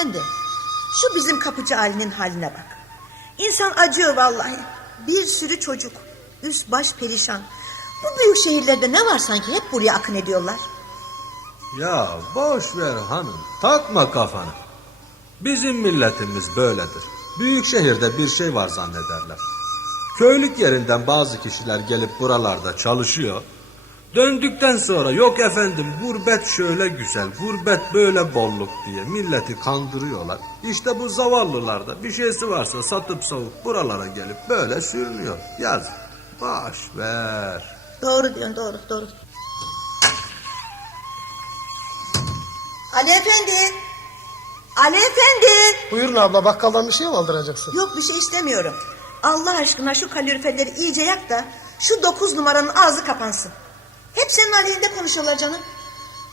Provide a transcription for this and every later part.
Efendi, şu bizim kapıcı Ali'nin haline bak. İnsan acıyor vallahi. Bir sürü çocuk, üst baş perişan. Bu büyük şehirlerde ne var sanki hep buraya akın ediyorlar. Ya boş ver hanım. Takma kafanı. Bizim milletimiz böyledir. Büyük şehirde bir şey var zannederler. Köylük yerinden bazı kişiler gelip buralarda çalışıyor. Döndükten sonra yok efendim gurbet şöyle güzel, gurbet böyle bolluk diye milleti kandırıyorlar. İşte bu zavallılarda bir şeysi varsa satıp savup buralara gelip böyle sürünüyor. Yaz. Boş ver. Doğru diyorsun doğru doğru. Ali Efendi. Ali Efendi. Buyurun abla bakkaldan bir şey mi aldıracaksın? Yok bir şey istemiyorum. Allah aşkına şu kaloriferleri iyice yak da şu dokuz numaranın ağzı kapansın. Hep senin aleyhinde konuşuyorlar canım.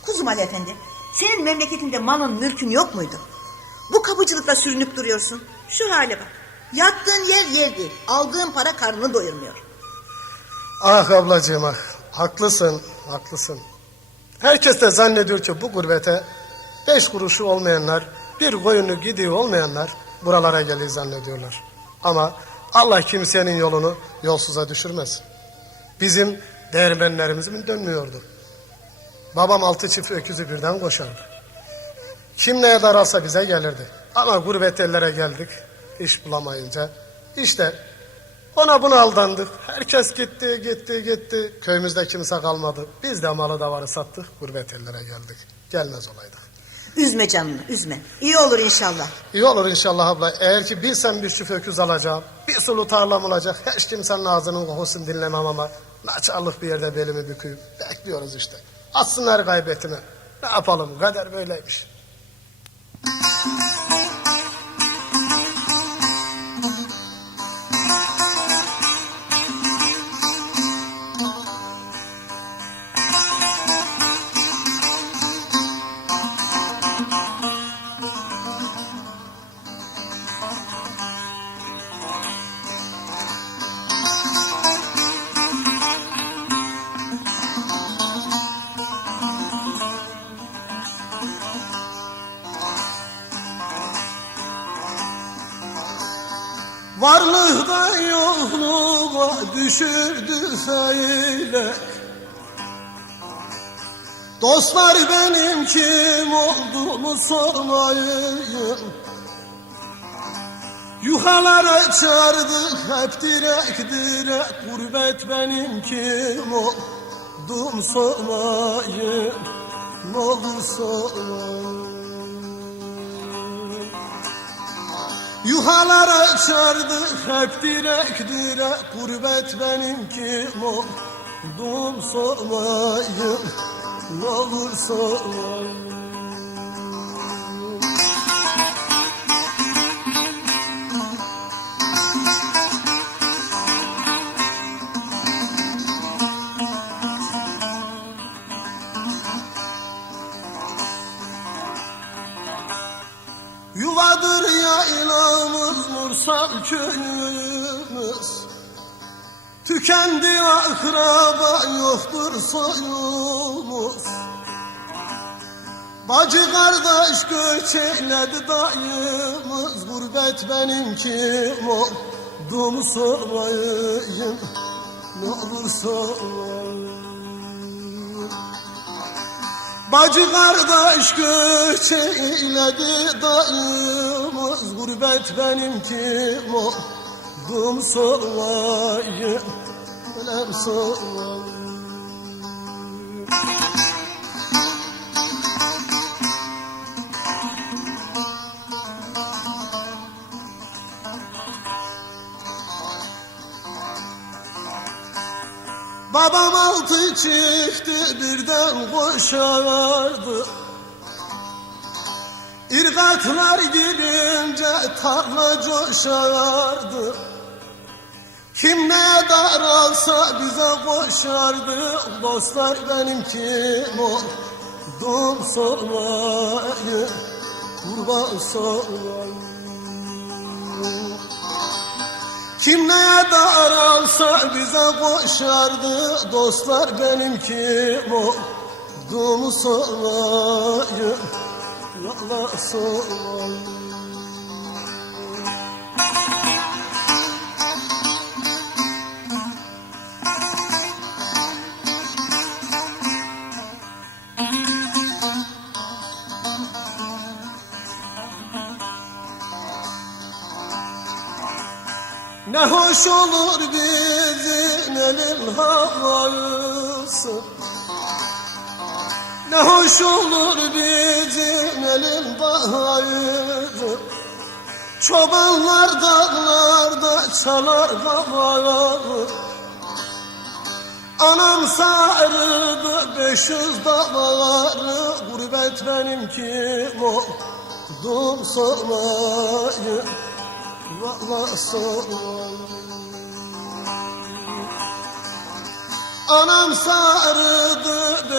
Kuzum Ali Efendi. Senin memleketinde malın mülkün yok muydu? Bu kapıcılıkla sürünüp duruyorsun. Şu hale bak. Yattığın yer yer. Aldığın para karnını doyurmuyor. Ah ablacığım ah. Haklısın, haklısın. Herkes de zannediyor ki bu gurbete beş kuruşu olmayanlar, bir koyunu gidiği olmayanlar buralara geliyor zannediyorlar. Ama Allah kimsenin yolunu yolsuza düşürmez. Bizim değirmenlerimiz mi dönmüyordu? Babam altı çift öküzü birden koşardı. Kim neye daralsa bize gelirdi. Ama gurbet ellere geldik, iş bulamayınca. işte ona buna aldandık. Herkes gitti, gitti, gitti. Köyümüzde kimse kalmadı. Biz de malı da varı sattık, gurbet ellere geldik. Gelmez olaydık. Üzme canını üzme. İyi olur inşallah. İyi olur inşallah abla. Eğer ki bilsem bir çift öküz alacağım, bir sulu tarlam olacak, hiç kimsenin ağzının kokusunu dinlemem ama naçarlık bir yerde belimi büküp bekliyoruz işte. Atsınlar gaybetini. Ne yapalım, kader böyleymiş. Varlıktan yokluğa düşürdü feyle Dostlar benim kim olduğumu sormayın. Yuhalara çağırdık hep direk direk Gurbet benim kim oldum sormayın. Ne olur sormayın Yuhalara çağırdık hep direk direk Gurbet benim kim oldum sormayın Ne olur sormayın Yuvadır yaylamız Mursal köyümüz Tükendi akraba yoktur soyumuz. Bacı kardeş göç eyledi dayımız. Gurbet benim kim oldum sormayın Ne olur sormayın Bacı kardeş göç eyledi dayımız Gurbet benim kim oldum sormayın Ölem sormayın Babam altı çıktı birden koşardı İrgatlar girince tarla coşardı. Kim neye daralsa bize koşardı. Dostlar benim kim oldum sormayın Kurban sormayın Kim neye daralsa bize koşardı. Dostlar benim kim olduğumu sormayın Ne hoş olur bizim elin havası ne hoş olur bizim elin baharı Çobanlar dağlarda çalar babaları Anam sarıdı beş yüz dağları. Gurbet benim kim oldum sormayın Valla sormayın Anam sarıdı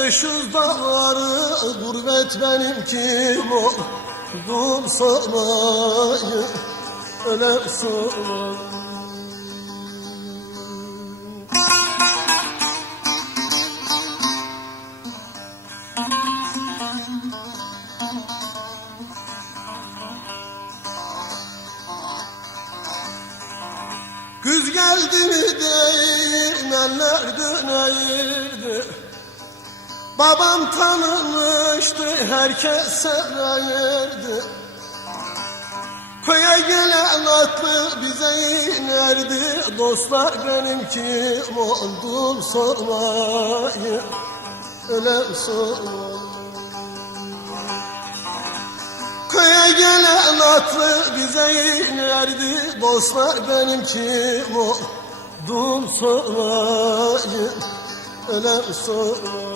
500 dağları gurbet benim kim oldum sanmayı öyle sanmayı Güz geldi mi değirmenler dönerdi? Babam tanınmıştı herkes severdi Köye gelen atlı bize inerdi. Dostlar benimki oldum sormayı Öyle sormayı Köye gelen atlı bize inerdi. Dostlar benimki oldum sormayı Öyle sormayı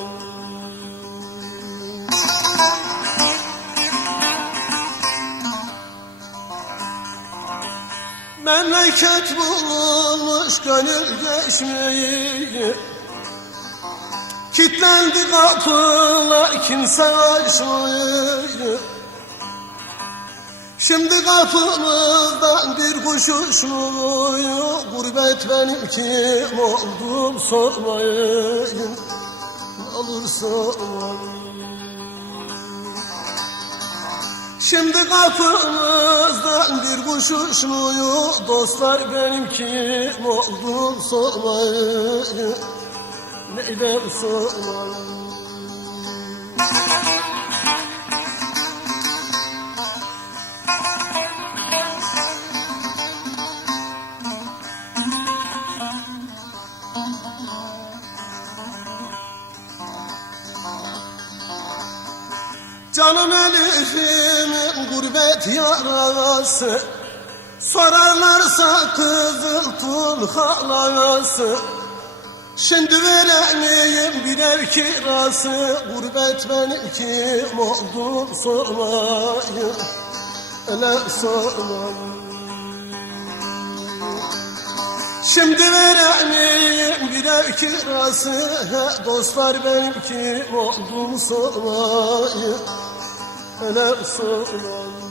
Memleket bulunmuş gönül geçmeyi. Kitlendi kapılar kimse açmıyor Şimdi kapımızdan bir kuş uçmuyor. Gurbet benim kim oldum sormayın. Ne olur sormayın Şimdi kapımızdan bir kuş uçmuyor. Dostlar benim kim oldum sormayın Neyden sormayın Canım Elif'imin gurbet yarası. Sorarlarsa kızıl tul halası. Şimdi veremeyim bir ev kirası. Gurbet benim kim oldum sormayın Öyle sormayın Şimdi veremeyim bir ev kirası. He, Dostlar benim kim oldum sormayın Öyle sormayın